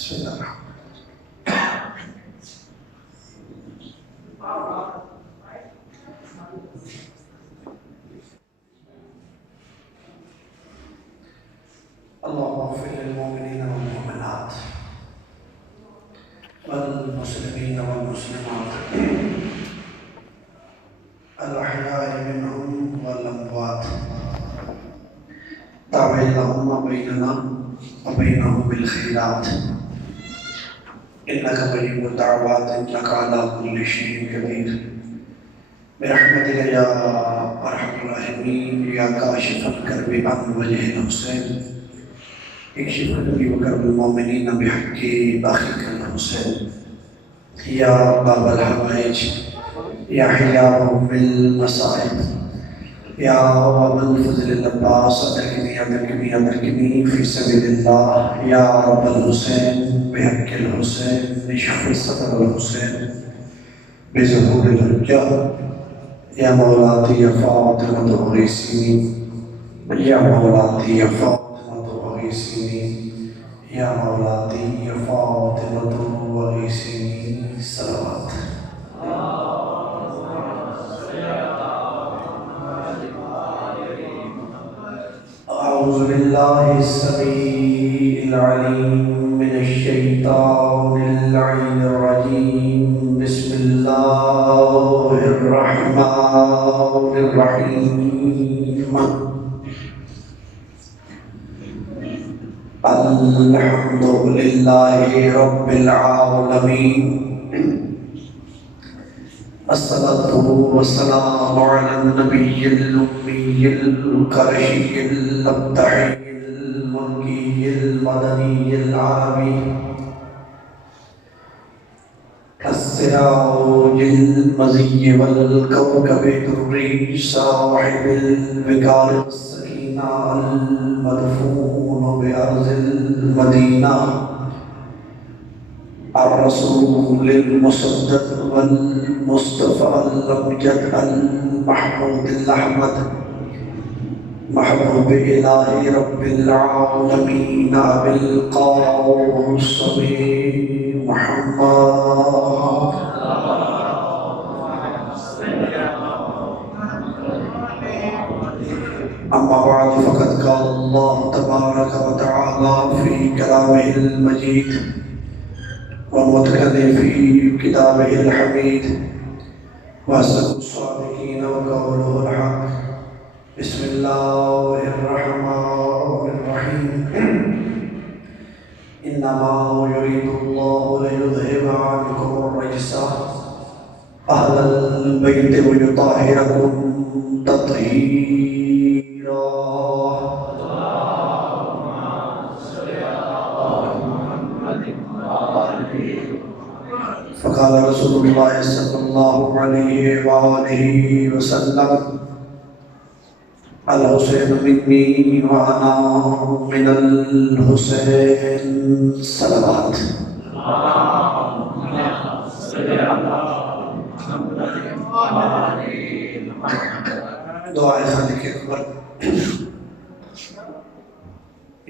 بسم اللہ الرحمن اللهم اغفر للمؤمنين والمؤمنات والمسلمين والمسلمات الأحياء منهم والأموات تابع اللهم بيننا وبينهم بالخيرات إنك مجيب الدعوات إنك على كل شيء قدير برحمتك يا أرحم الراحمين يا كاشف الكرب عن وجه الحسين اكشف كربي وكرب المؤمنين بحق أخيك الحسين يا باب الحوائج يا حياهم بالمصائب يا باب الفضل العباس أدركني في سبيل الله يا رب الحسين بحق الحسين اشف صدر الحسين بظهور الحجة يا مولاتي يا فاطمة أغيثيني يا مولاتي يا فاطمة أغيثيني يا مولاتي يا فاطمة أغيثيني صلوات أعوذ بالله السميع العليم من الشيطان اللعين الرجيم بسم الله الرحمن الرحيم الحمد لله رب العالمين الصلاة والسلام على النبي الأمي القرشي الأبدعي الملكي المدني العربي السراج المزي والكوكب الدري صاحب الوقار والسكينة المدفون بأرض المدينة الرسول المصدق والمصطفى الأمجد المحمود الأحمد محبوب إله رب العالمين أبي القاسم محمد أما بعد فقد قال الله تبارك وتعالى في كلامه المجيد ومتكلم في كتابه الحميد وأصدق الصادقين وقوله الحق بسم الله الرحمن الرحيم إنما يريد الله ليذهب عنكم الرجس أهل البيت ويطهركم تطهيرا فقال رسول الله صلى الله عليه وآله وسلم الحسين مني وأنا من الحسين صلوات دعائے خالق اکبر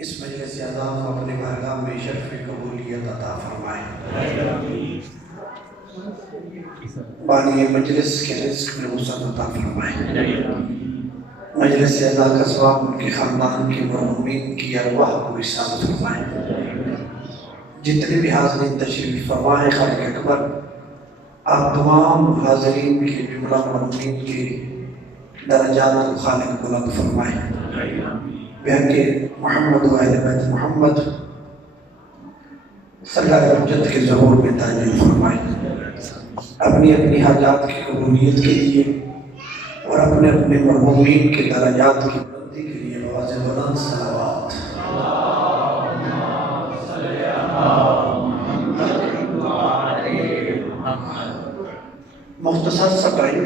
اس مجلس اعظام کو اپنے بارگاہ میں شرف قبولیت عطا فرمائے بانی مجلس کے رزق میں وسعت عطا فرمائے مجلس اعزاز کا ثواب ان کے خاندان کے مرحومین کی ارواح کو اصابت فرمائے جتنے بھی حاضرین تشریف فرمائے خالق اکبر آپ تمام حاضرین کے جملہ مرحومین کے درجات کو خالق بلند فرمائے بحق محمد و اہل بیت محمد سرکار حجت کے ظہور میں تعجیل فرمائے اپنی اپنی حاجات کی قبولیت کے لیے اور اپنے اپنے مرحومین کے درجات کی بلندی کے لیے آواز بلند صلوات مختصر سا ٹائم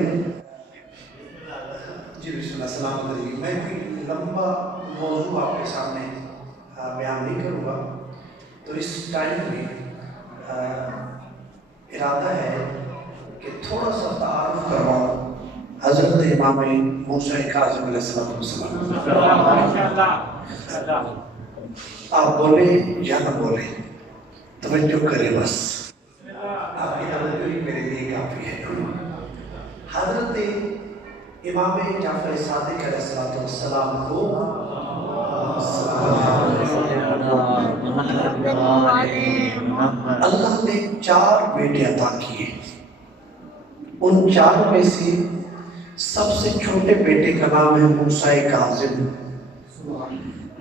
جی بسم اللہ السلام علیکم میں کوئی لمبا موضوع آپ کے سامنے بیان نہیں کروں گا تو اس ٹائم میں ارادہ ہے کہ تھوڑا سا تعارف کرواؤں حضرت امام موسیٰ کاظم علیہ السلام آپ بولیں یا نہ بولیں توجہ کرے بس، آپ کی توجہ ہی میرے لیے کافی ہے۔ حضرت امام جعفر صادق علیہ السلام کو اللہ نے 4 بیٹے عطا کیے۔ ان 4 میں سے سب سے چھوٹے بیٹے کا نام ہے موسیٰ کاظم۔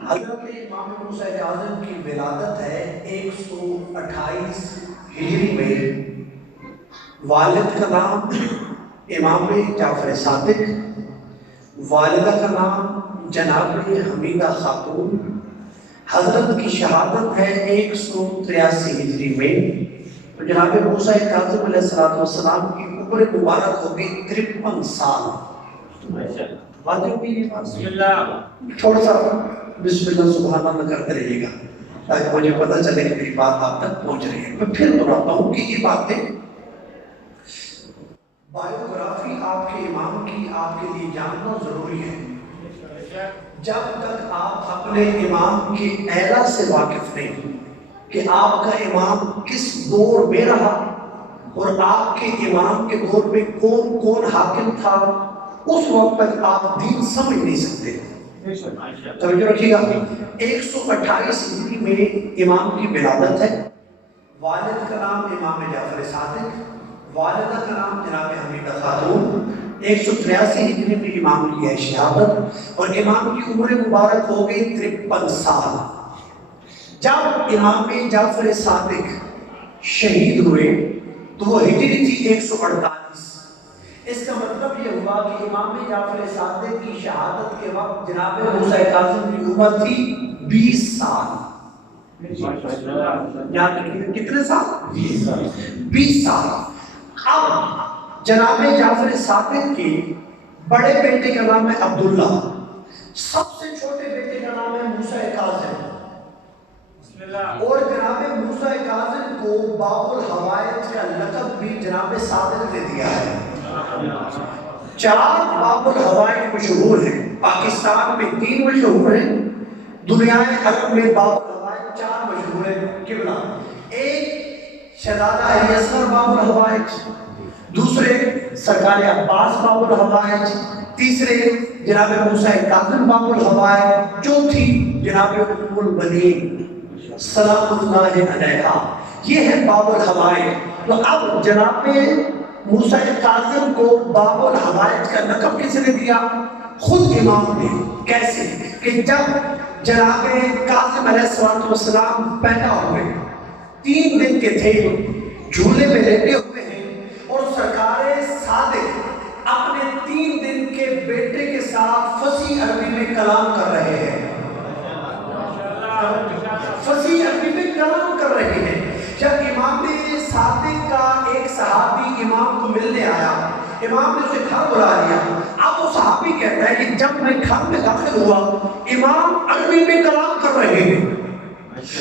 حضرت امام موسیٰ کاظم کی ولادت ہے 128 ہجری میں۔ والد کا نام امام جعفر صادق، والدہ کا نام جناب حمیدہ خاتون۔ حضرت کی شہادت ہے 183 ہجری میں۔ تو جناب موسیٰ کاظم علیہ السلام کی عمر مبارک ہوگی 53 سال۔ واضح ہوگی یہ بات؟ بسم اللہ، تھوڑا سا بسم اللہ سبحان اللہ کرتے رہیے گا تاکہ مجھے پتہ چلے کہ میری بات آپ تک پہنچ رہی ہے۔ میں پھر دہراتا ہوں کہ یہ باتیں بائیوگرافی آپ کے امام کی آپ کے لیے جاننا ضروری ہے۔ جب تک آپ اپنے امام کے اعلیٰ سے واقف نہیں کہ آپ کا امام کس دور میں رہا اور آپ کے امام کے دور میں کون کون حاکم تھا، اس وقت تک آپ دین سمجھ نہیں سکتے۔ توجہ رکھیے گا، 128 ہجری میں امام کی ولادت ہے۔ والد کا نام امام جعفر صادق، والدہ کا نام جناب حمیدہ خاتون۔ 183 ہجری میں امام کی ہے شہادت اور امام کی عمر مبارک ہو گئی 53 سال۔ جب امام جعفر صادق شہید ہوئے تو وہ ہجری تھی 148۔ اس کا مطلب یہ ہوا کہ امام جعفر صادق کی شہادت کے وقت جناب موسیٰ کاظم کی عمر تھی 20 سال۔ یاد رکھیے کتنے سال؟ 20 سال۔ اب جناب جعفر صادق کے بڑے بیٹے کا نام ہے عبداللہ، سب سے چھوٹے بیٹے کا نام ہے موسیٰ کاظم، اور جناب موسیٰ کاظم کو باب الحوائج کا لقب بھی جناب صادق نے دیا ہے۔ 4 باب الحوائج مشہور ہیں، پاکستان میں 3 مشہور ہیں، دنیا عرب میں باب الحوائج 4 مشہور ہیں۔ قبلہ ایک شہزادہ علی اصغر باب الحوائج، دوسرے سرکار عباس باب الحوائج، تیسرے جناب موسیٰ کاظم باب الحوائج، چوتھی جناب ام البنین سلام اللہ علیہا، یہ ہے باب الحوائج۔ تو اب جناب موسیٰ کاظم کو باب الحوائج کا لقب کس نے دیا؟ خود امام نے۔ کیسے؟ کہ جب جناب کاظم علیہ السلام پیدا ہوئے 3 دن کے تھے، جھولے میں لیٹے ہوئے ہیں، اور سرکار صادق اپنے 3 دن کے بیٹے کے ساتھ فصیح عربی میں کلام کر رہے ہیں۔ فصیح عربی میں کلام کر رہے ہیں۔ جب امام صادق کا ایک صحابی امام کو ملنے آیا، امام نے اسے گھر بلا لیا۔ اب وہ صحابی کہتا ہے کہ جب میں گھر میں داخل ہوا امام عربی میں کلام کر رہے ہیں،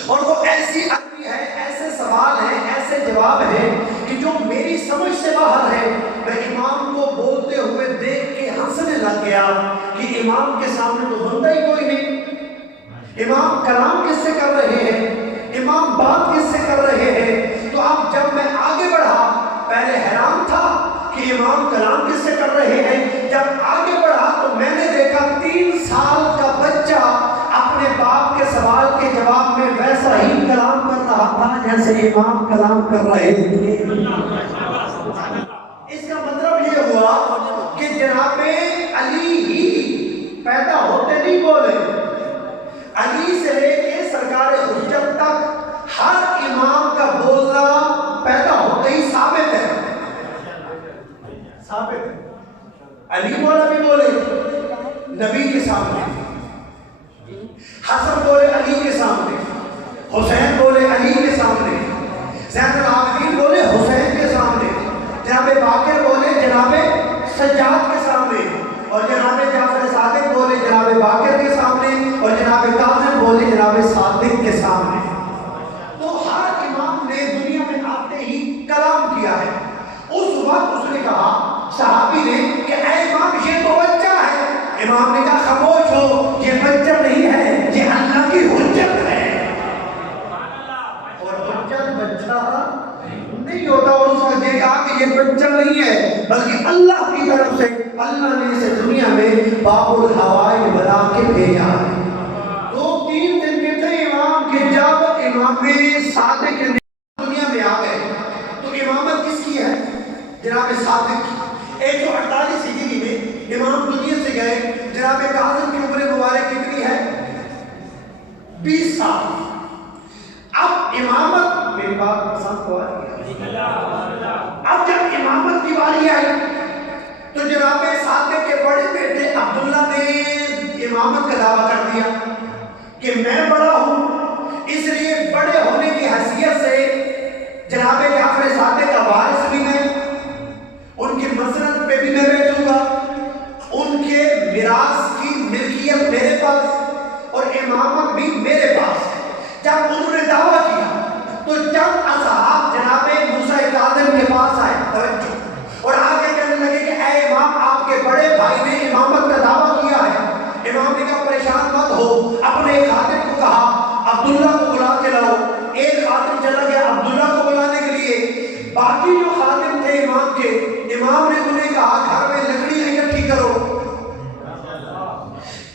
اور وہ ایسی عربی ہے، ایسے سوال ہیں، ایسے جواب ہیں کہ جو میری سمجھ سے باہر ہے۔ میں امام کو بولتے ہوئے دیکھ کے ہنسنے لگ گیا کہ امام کے سامنے تو بندہ ہی کوئی نہیں، امام کلام کس سے کر رہے ہیں، امام بات کس سے کر رہے ہیں۔ تو اب جب میں آگے بڑھا، پہلے حیران تھا کہ امام کلام کس سے کر رہے ہیں، جب آگے بڑھا تو میں نے دیکھا 3 سال کا بچہ اپنے باپ کے سوال کے جواب میں ویسا ہی کلام کر رہا تھا جیسے امام کلام کر رہے تھے۔ اس کا مطلب یہ ہوا کہ جناب علی ہی پیدا ہوتے نہیں بولے، علی سے لے کے سرکار حجت تک ہر امام کا بولنا پیدا ہوتے ہی ثابت ہے، ثابت ہے۔ علی مولا بھی بولے نبی کے سامنے، حسن بولے علی کے سامنے، حسین بولے علی کے سامنے، زین العابدین بولے حسین کے سامنے، جناب باقر بولے جناب سجاد کے سامنے، اور جناب جعفر صادق بولے جناب باقر کے سامنے، اور جناب کاظم بولے جناب صادق کے سامنے۔ تو ہر امام نے دنیا میں آتے ہی کلام کیا ہے۔ اس وقت اس نے کہا صحابی نے کہ اے امام یہ تو بچہ ہے۔ امام نے کہا خاموش ہو، یہ بچہ نہیں ہے، یہ اللہ کی حجت ہے، اور حجت یہ بچہ نہیں ہے بلکہ اللہ کی طرف سے اللہ نے اسے دنیا میں باب الحوائج بنا کے بھیجا ہے۔ 2-3 دن کے تھے امام کے، جب امام صادق دنیا میں آ گئے تو امامت کس کی ہے؟ جناب صادق کی۔ 148 ہجری میں امام دنیا سے گئے، جناب کاظم کی عمر مبارک کتنی ہے؟ 20 سال۔ اب امامت، میری بات پسند کو آ گیا، اب جب امامت کی باری آئی تو جناب صادق کے بڑے بیٹے عبداللہ نے امامت کا دعویٰ کر دیا کہ میں بڑا ہوں، اس لیے بڑے ہونے کی حیثیت سے جناب جعفر صادق کا وارث بھی میں، ان کی مسند پہ بھی میں بیٹھوں گا، ان کے میراث کی ملکیت میرے پاس اور امامت بھی میرے پاس۔ جب انہوں نے دعویٰ کیا تو جب اصحاب جناب موسیٰ کاظم کے پاس آئے توجہ اور آگے کہنے لگے کہ اے امام، آپ کے بڑے بھائی نے امامت کا دعویٰ کیا ہے۔ امام نے کہا پریشان مت ہو، اپنے ایک خادم کو کہا عبداللہ کو بلا کے لاؤ۔ ایک خادم چلا گیا عبداللہ کو بلانے کے لیے، باقی جو خادم تھے امام کے، امام نے انہیں کہا گھر میں لکڑی اکٹھی کرو۔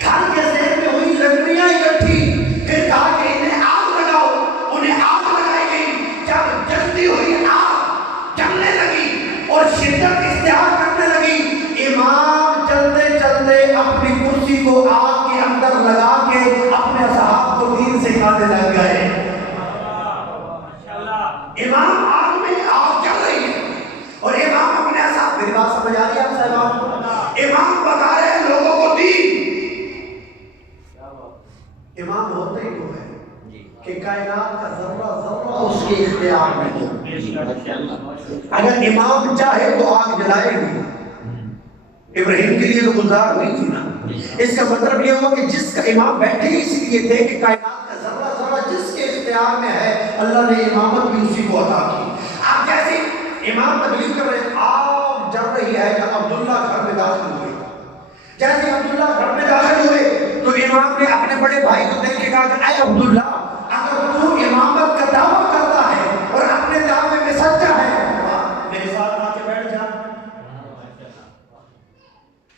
گھر کے ذہن میں ہوئی لکڑیاں اکٹھی، پھر کہا کہ انہیں آگ لگاؤ، انہیں آگ لگائی گئی۔ جب جلتی ہوئی آگ جلنے لگی اور شدت اختیار کرنے لگی، امام چلتے چلتے اپنی کرسی کو آگ کے اندر لگا کے اپنے اصحاب کو دین سکھانے لگ گئے۔ امام آگ میں، آگ چل رہی ہے اور امام اپنے اصحاب، میری بات سمجھ آ رہی ہے آپ صاحب؟ امام بتا رہے ہیں لوگوں کو دین۔ امام ہوتے ہی وہ ہے کہ کائنات کا ذرہ ذرہ اس کے اختیار میں ہو۔ اگر امام چاہے تو آگ جلائے گی، ابراہیم کے لیے تو گلزار ہوئی تھی نا۔ اس کا مطلب یہ ہوا کہ جس کا امام بیٹھے ہی اس لیے تھے کہ کائنات کا ذرہ ذرہ جس کے اختیار میں ہے، اللہ نے امامت بھی اسی کو عطا کی۔ آپ جیسے امام تبلیغ کر رہے ہیں، آگ جل رہی ہے کہ عبداللہ گھر میں داخل ہوئے۔ جیسے عبداللہ گھر میں داخل ہوئے تو امام نے اپنے بڑے بھائی کو دیکھ کے کہا کہ اے عبداللہ، اگر تو امامت کا دعویٰ کرتا ہے اور اپنے دعوے میں سچا ہے، میرے ساتھ آ کے بیٹھ جا،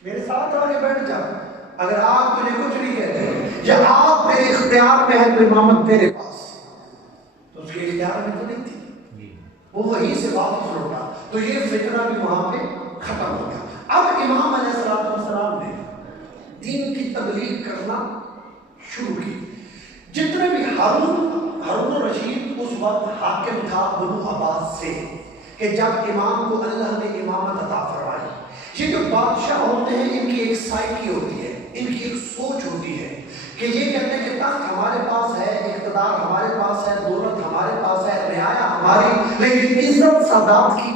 میرے ساتھ آ کے بیٹھ جا۔ اگر آپ تجھے کچھ نہیں کہتے یا آپ میرے اختیار میں ہے تو امامت تیرے پاس، تو اس کے اختیار میں تو نہیں تھی، وہ وہیں سے واپس لوٹا، تو یہ فتنہ بھی وہاں پہ ختم ہو گیا۔ اب امام علیہ السلام نے دین کی تبلیغ کرنا شروع کی۔ جتنے بھی ہارون الرشید اس وقت حاکم تھا بنو عباس سے، کہ جب امام کو اللہ نے امامت عطا فرمائی۔ یہ جو بادشاہ ہوتے ہیں ان کی ایک سائیکی ہوتی ہے، ان کی ایک سوچ ہوتی ہے کہ یہ کہتے ہیں کہ تخت ہمارے پاس ہے، اقتدار ہمارے پاس ہے، دولت ہمارے پاس ہے، رعایا ہماری، لیکن عزت سادات کی۔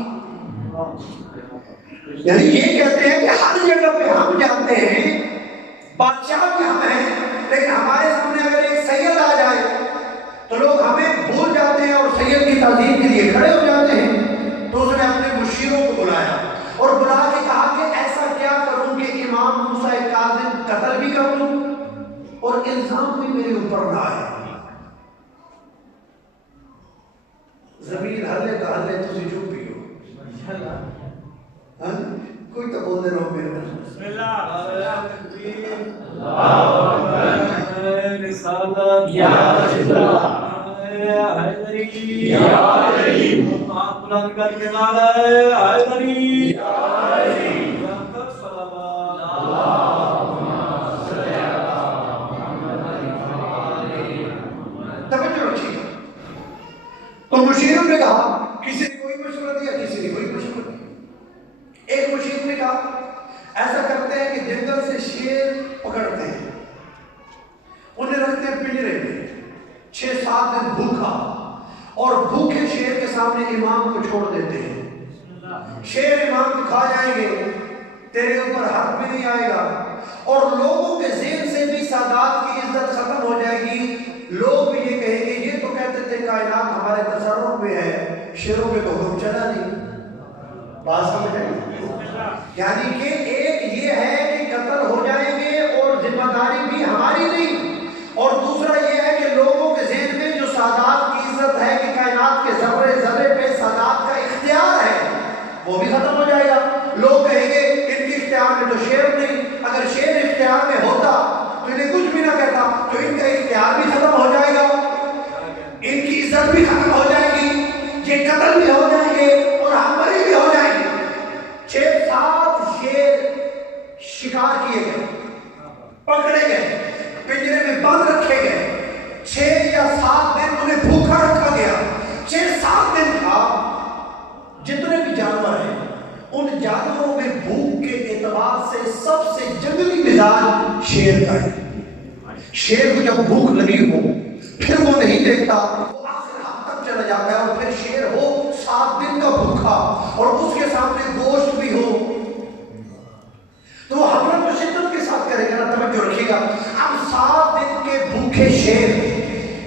یعنی یہ کہتے ہیں کہ ہر جگہ پہ ہم جاتے ہیں، بادشاہ بھی ہم ہیں، لیکن ہمارے سامنے اگر ایک سید آ جائے تو لوگ ہمیں بھول جاتے ہیں اور سید کی تعظیم کے لیے کھڑے ہو جاتے ہیں۔ تو اس نے اپنے مشیروں کو بلایا اور بلا کے کہا کہ ایسا کیا کروں کہ امام موسیٰ کاظم قتل بھی کر دوں اور الزام بھی میرے اوپر نہ آئے۔ زمین ہلے تو ہلے، تسی چپ بھی ہو، کوئی تو بولتے رہو میرے بسم اللہ رسالت یا حیدری یا علی، بلند کر کے نعرہ حیدری یا علی، توجہ رکھیے۔ تو مشیروں نے کہا، کسی نے کوئی مشورہ دیا، کسی نے کوئی مشورہ دیا۔ ایک مشیر نے کہا ایسا کرتے ہیں کہ جنگل سے شیر پکڑتے ہیں، انہیں رکھتے ہیں پنجرے میں 6-7 دن بھوکا، اور بھوکے شیر کے سامنے امام کو چھوڑ دیتے ہیں۔ شیر امام کو کھا جائیں گے، تیرے اوپر حق بھی نہیں آئے گا، اور لوگوں کے ذہن سے بھی سادات کی عزت ختم ہو جائے گی۔ لوگ بھی یہ کہیں گے یہ تو کہتے تھے کائنات ہمارے تصرف میں ہے، شیروں پہ تو حکم چلا نہیں۔ بات سمجھ آئی؟ یعنی کہ ایک یہ ہے کہ قتل ہو جائیں گے اور ذمہ داری بھی ہماری نہیں، اور دوسرا یہ ہے کہ لوگوں کے ذہن میں جو سادات کی عزت ہے کہ کائنات کے ذرے ذرے پہ سادات کا اختیار ہے، وہ تو شیر نہیں. اگر شیر اختیار میں ہوتا تو انہیں کچھ بھی نہ کہتا, تو ان کا اختیار بھی ختم ہو جائے گا, ان کی عزت بھی ختم ہو جائے گی, یہ قتل بھی ہو جائیں گے اور ہم بری بھی ہو جائیں گے. 6-7 شیر شکار کیے گئے, پکڑے گئے, پنجرے میں بند رکھے گئے, 6 یا 7 دن انہیں بھوکا رکھا گیا. 6-7 دن تھا. جتنے بھی جانور ہیں ان جانوروں میں بھوک کے اعتبار سے سب سے جنگلی مزاج شیر کا ہے. شیر کو جب بھوک لگی ہو پھر وہ نہیں دیکھتا, وہ آخر حد تک چلا جاتا ہے. اور پھر شیر ہو 7 دن کا بھوکا اور اس کے سامنے گوشت بھی ہو تو وہ حملہ تو شدت کے ساتھ کرے گا نا. توجہ رکھیے گا. اب 7 دن کے بھوکے شیر,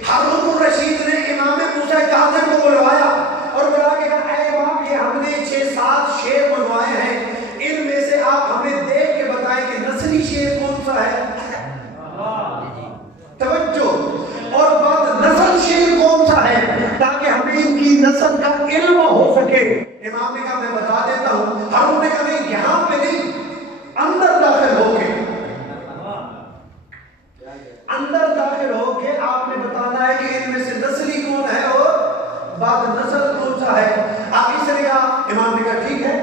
ہارون الرشید نے امام موسیٰ کاظم کو بلوایا اور بلا کے کہا, اے امام, یہ ہم نے 6-7 شیر بنوائے ہیں, ان میں سے آپ ہمیں دیکھ کے بتائیں کہ نسلی شیر کون سا ہے. توجہ. اور بعد نسل شیر کون سا ہے تاکہ ہمیں ان کی نسل کا علم ہو سکے. امام نے کہا میں بتا دیتا ہوں. ہارون نے کہا نہیں, یہاں پہ نہیں, اندر داخل ہو کے, اندر داخل ہو کے آپ نے بتانا ہے کہ ان میں سے نسلی کون ہے اور بعد نسل کون سا ہے. آپ اس نے کہا, امام نے کہا ٹھیک ہے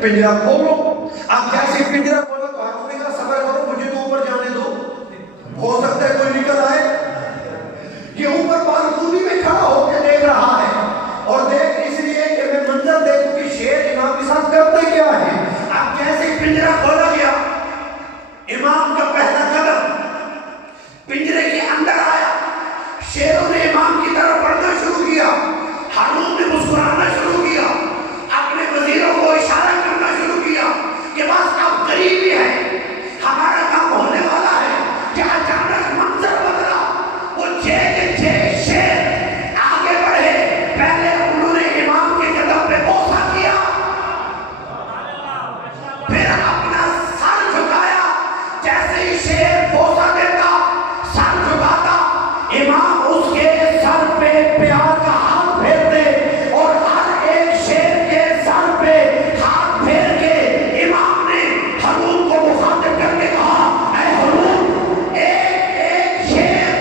پنجرا کھولو. آپ جیسے پنجرا کھولو تو ہارون نے کہا صبر کرو, مجھے تو اوپر جانے دو, ہو سکتا ہے کوئی نکل آئے. یہ اوپر بالکونی میں کھڑا ہو کے دیکھ رہا ہے, اور دیکھ اس لیے کہ میں منظر دیکھوں کہ شیر امام کے ساتھ کرتے کیا ہے. اب جیسے پنجرا کھولا گیا, امام کا پہلا قدم پنجرے کے اندر آیا, شیروں نے امام کی طرف بڑھنا شروع کیا. ہارون نے مسکرانا شروع کیا, اپنے وزیروں کو اشارہ کرنا شروع کیا کہ بس اب قریب ہی ہے, ہمارا کام ہونے والا ہے. کہ اچانک منظر بدلا, وہ 6 کے 6 شیر آگے بڑھے. پہلے انہوں نے امام کے قدم پہ بوسہ کیا, پھر اپنا سر جھکایا. جیسے ہی شیر بوسہ دیتا, سر جھکاتا, امام اس کے سر پہ پیار کا ہاتھ پھیرتے اور ہر ایک شیر کے سر پہ ہاتھ پھیر کے امام نے ہارون کو مخاطب کر کے کہا, اے ہارون, ایک شیر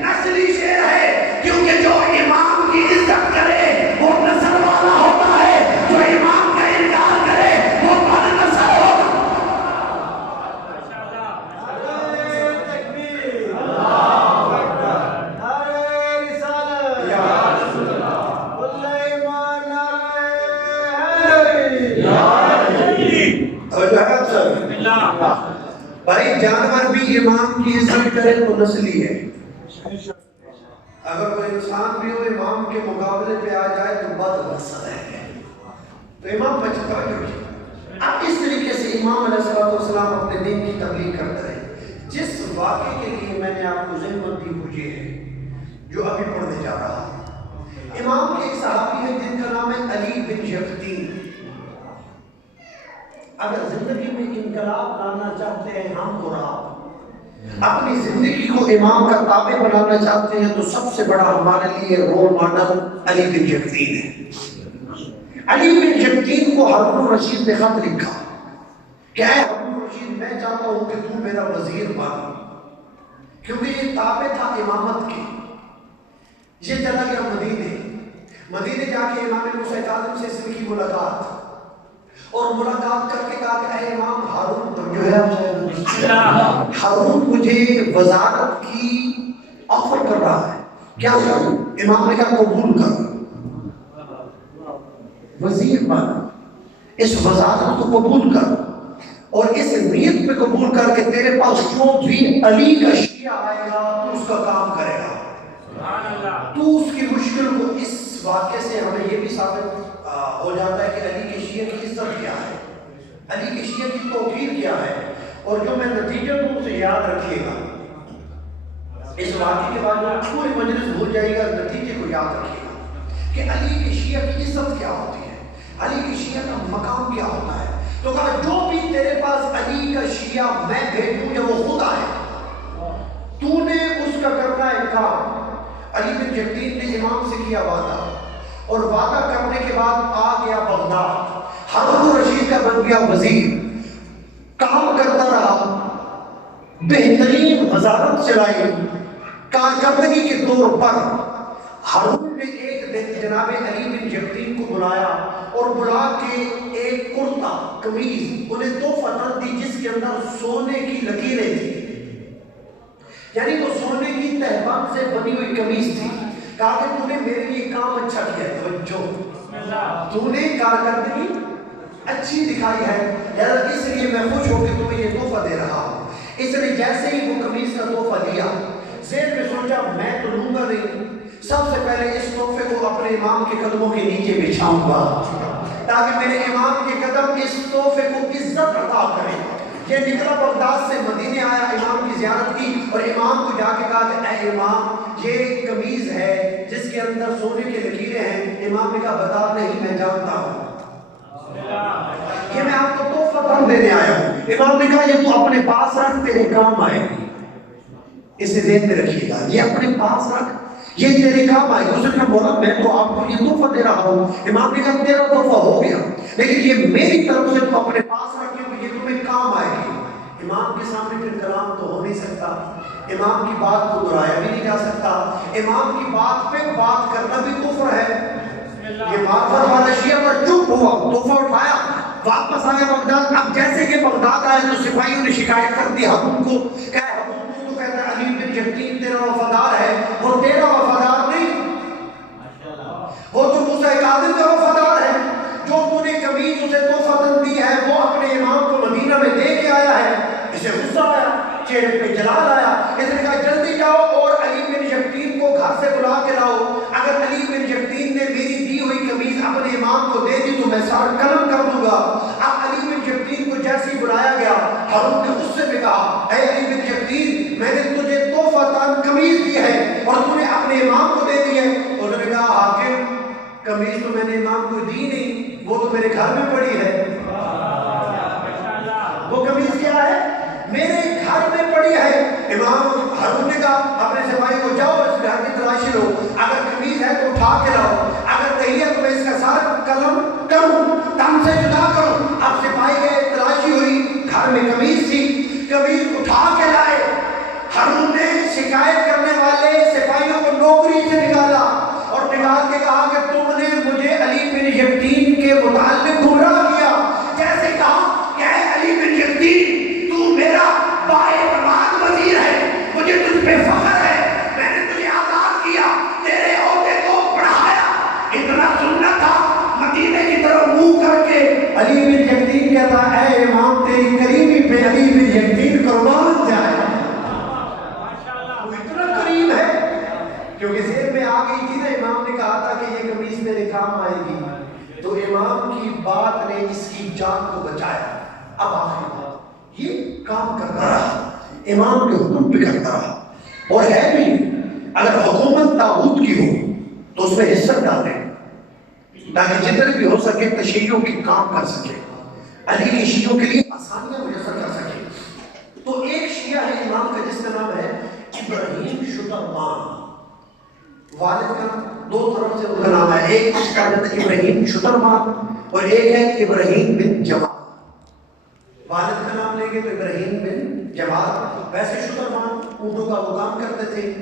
نسلی شیر ہے, کیونکہ جو امام کی عزت کرے وہ نسل والا ہوتا ہے, جو امام کا انکار کرے وہ بد نسل ہوتا ہے. بھائی جانور بھی امام کی عزت کرے تو نسلی ہے. اگر کوئی انسان بھی ہو امام کے مقابلے پہ آ جائے تو بد نسل ہے, تو امام بچتا ہے. اب اس طریقے سے امام علیہ السلام اپنے دین کی تبلیغ کرتے رہے. جس واقعے کے لیے میں نے آپ کو ذہن دی وہ یہ ہے جو ابھی پڑھنے جا رہا ہوں. امام کے ایک صحابی ہے جن کا نام ہے علی بن یقطین. اگر زندگی میں انقلاب لانا چاہتے ہیں ہم اور آپ, اپنی زندگی کو امام کا تابع بنانا چاہتے ہیں, تو سب سے بڑا ہمارے لیے رول ماڈل علی بن یقطین ہے. علی بن یقطین کو ہارون الرشید نے خط لکھا کہ اے ہارون الرشید, میں چاہتا ہوں کہ تو میرا وزیر بن, کیونکہ یہ تابع تھا امامت کی. یہ چلا گیا مدینے جا کے امام موسیٰ کاظم سے اس کی ملاقات, اور ملاقات کر کے کہا کہ اے امام, ہارون تو جو ہے ہارون مجھے وزارت کی آفر کر رہا ہے, کیا کروں؟ امام نے کہا قبول کر, وزیر بن, اس وزارت کو قبول کر, اور اس نیت پہ قبول کر کے تیرے پاس جو بھی علی کا شیعہ آئے گا تو اس کا کام کرے گا. تو اس کی مشکل کو, اس واقعے سے ہمیں یہ بھی ثابت ہو جاتا ہے کہ علی کے شیعہ کی عزت کیا ہے, علی کے شیعہ کی توقیر کیا ہے. اور جو میں نتیجہ دوں اسے یاد رکھیے گا, اس واقعے کے بعد پوری مجلس بھول جائے گا, نتیجے کو یاد رکھیے گا کہ علی کے شیعہ کی عزت کیا ہوتی ہے, علی کے شیعہ کا مقام کیا ہوتا ہے. تو کہا جو بھی تیرے پاس علی کا شیعہ میں بھیجوں یا وہ خود آئے, تو نے اس کا کرنا ہے کام. علی بن یقطین نے امام سے کیا وعدہ, اور وعدہ کرنے کے بعد آ گیا بغداد, ہارون الرشید کا بن گیا وزیر. کام کرتا رہا، بہترین وزارت چلائی، کارکردگی کے طور پر ہارون نے ایک دن جناب علی بن جبتین کو بلایا اور بلا کے ایک کرتا قمیض انہیں تحفہ دی جس کے اندر سونے کی لکیریں تھی، یعنی وہ سونے کی تہبند سے بنی ہوئی قمیض تھی۔ کہا کہ تو نے میرے لیے کام اچھا کیا ہے، توجہ، تو نے کارکردگی اچھی دکھائی ہے، اس لیے میں خوش ہو کے تمہیں یہ تحفہ دے رہا ہوں۔ اس نے جیسے ہی وہ قمیض کا تحفہ دیا، زید نے سوچا میں تو لوں گا نہیں، سب سے پہلے اس تحفے کو اپنے امام کے قدموں کے نیچے بچھاؤں گا تاکہ میرے امام کے قدم اس تحفے کو عزت عطا کریں۔ یہ نکلا بغداد سے مدینے آیا، امام کی زیارت کی اور امام کو جا کے کہا کہ اے امام یہ قمیض ہے جس کے اندر سونے کی لکیریں ہیں۔ امام نے کہا بتا نہیں، میں جانتا ہوں، یہ میں آپ کو تحفہ دینے آیا ہوں۔ امام نے کہا یہ تو اپنے پاس رکھ، تیرے کام آئے گی، اسے ذہن میں رکھیے گا، یہ اپنے پاس رکھ، یہ تیرے کام آئے گا۔ اس نے کہا مولا میں تو آپ کو یہ تحفہ دے رہا ہوں۔ امام نے کہا تیرا تحفہ ہو گیا، لیکن یہ میری طرف سے تو اپنے پاس رکھے تو یہ تمہیں کام آئے گی۔ امام کے سامنے پھر کلام تو ہو نہیں سکتا، امام کی بات کو دہرایا بھی نہیں جا سکتا، امام کی بات پہ بات کرنا بھی کفر ہے۔ یہ معرفت والا شیعہ پر چپ ہوا، تحفہ اٹھایا، واپس آیا بغداد۔ اب جیسے کہ بغداد آیا تو سپاہیوں نے شکایت کر دی ہارون کو کہ ہارون تو کہتا ہے علی بن جبتین تیرا وفادار ہے، وہ تیرا وفادار نہیں، وہ تو موسیٰ کاظم کا وفادار ہے۔ جو تو نے قمیض اسے تحفہ دی ہے وہ اپنے امام کو مدینہ میں دے کے آیا ہے۔ اسے غصہ آیا، چہرے پہ جلال آیا، اس نے کہا جلدی جاؤ اور علی بن جبتین کو گھر سے بلا کے لاؤ۔ اگر علی بن جبتین نے میری دی ہوئی قمیض اپنے امام کو دے دی تو میں سر قلم کر دوں گا۔ اب علی بن جبتین کو جیسے ہی بلایا گیا، ہارون نے غصے میں کہا اے علی بن جبتین میں نے تجھے تحفہ دان قمیض دی ہے اور تو نے اپنے امام کو دے دی ہے۔ اس نے کہا حاکم قمیض تو میں نے امام کو دی نہیں، وہ تو میرے گھر میں پڑی ہے۔ وہ قمیض کیا ہے؟ میرے گھر میں پڑی ہے۔ امام ہارون نے کہا اپنے سپاہی کو جاؤ اس گھر کی تلاشی لو، اگر قمیض ہے تو اٹھا کے لاؤ، اگر نہیں ہے تو میں اس کا سر قلم کروں، تن سے جدا کروں۔ اب سپاہی گئے، تلاشی ہوئی، گھر میں قمیض تھی، قمیض اٹھا کے لائے۔ ہارون نے شکایت کرنے والے سپاہیوں کو نوکری سے نکالا اور نکال کے کہا کہ تم نے مجھے علی بن جبتین کے متعلق گمراہ کیا، جیسے کہا کہ اے علی بن جبتین تو میرا باعزت وزیر ہے، مجھے تجھ پہ فخر ہے، میں نے تجھے آزاد کیا، تیرے عہدے کو بڑھایا۔ اتنا سننا تھا مدینے کی طرف منہ کر کے علی بن جبتین کہتا اے امام تیری کریمی پہ علی بن جبتین قربان جائے۔ وہ اتنا کریم ہے کیونکہ ذہن میں آ گئی تھی نا، امام نے کہا تھا کہ یہ قمیض میرے کام آئے گی، تو امام کی بات نے اس کی جان کو بچایا۔ اب آخری بات، یہ کام کرتا رہا، امام کے حکم پہ کرتا رہا، اور ہے بھی اگر حکومت طاغوت کی ہو تو اس میں حصہ ڈالیں تاکہ جتنے بھی ہو سکے تشیعوں کی کام کر سکے، علی کی شیعوں کے لیے آسانیاں میسر کر سکے۔ تو ایک شیعہ ہے امام کا جس کا نام ہے ابراہیم شترمان، والد کا دو طرف سے ان کا نام ہے، ایک اس کا نام ہے ابراہیم شترمان اور ایک ہے ابراہیم بن جمال۔ والد کا نام لیں گے تو ابراہیم بن جمال۔ ویسے شترمان اونٹوں کا وہ کام کرتے تھے،